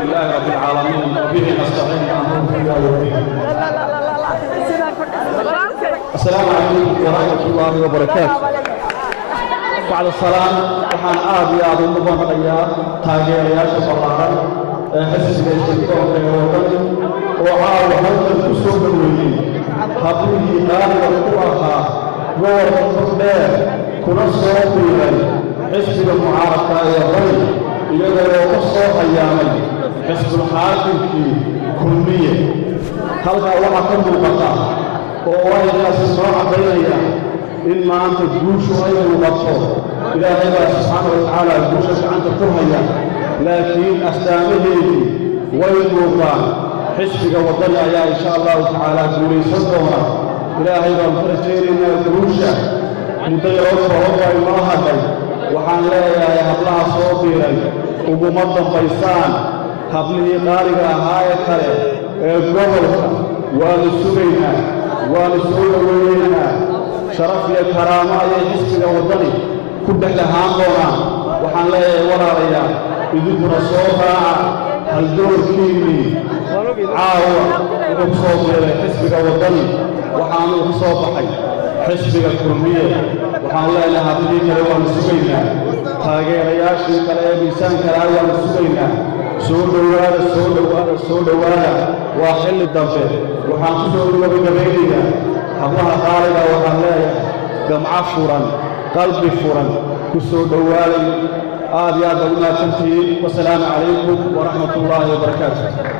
لله رب العالمين وبه نستعين على امور الدنيا والدين. السلام عليكم ورحمه الله وبركاته. بعد الصلاه waxaan aad iyo aad ugu mahadnaqayaa taageerayaasha ballaaran ee xisbiga isticmaalka ee waddan oo caawa halkan ku soo dhaweeyay haddii qaaliga ku ahaa goor dheer kuna soo biiray xisbiga mucaaradka ee bari iyagoo ka soo hayaamay xisbul xaakimkii kulmiye halkaa waxaa ka muuqata oo waynaasi soo caddaynaya in maanta guushu ay muuqato ilaahay baa subxaanahu watacaala guusha gacanta ku haya laakiin astaamaheedii way muuqdaan xisbiga waddani ayaa insha allahu tacaala guulaysan doona ilaahay baan ku rajaynaynaa guusha muddo yaroo kooban waa inoo hadhay waxaan leeyahay hablaha soo biiray uguma dambaysaan hablihii qaaliga ahaa ee kale ee gobolka waanu sugaynaa waanu soo dhoweynaynaa sharaf iyo karaamo ayay xisbiga waddani ku dhexlahaan doonaan waxaan leeyahay walaalayaal idinkuna soo raaca haldoorkiinnii caawa inuu soo biiray xisbiga waddani waxaanuu ka soo baxay xisbiga kulmiye waxaan leenahay hablihii kale waanu sugaynaa taageerayaashii kale ee miisaan kalaa waanu sugaynaa soo dhowaada waa xilli dambe waxaan ku soo gabagabeynayaa hablaha qaaliga waxaan leeyahay gamco furan qalbi furan ku soo dhowaaday aad iyo aad baad u mahadsantihiin wasalaamu calaykum waraxmatullaahi wabarakaatu.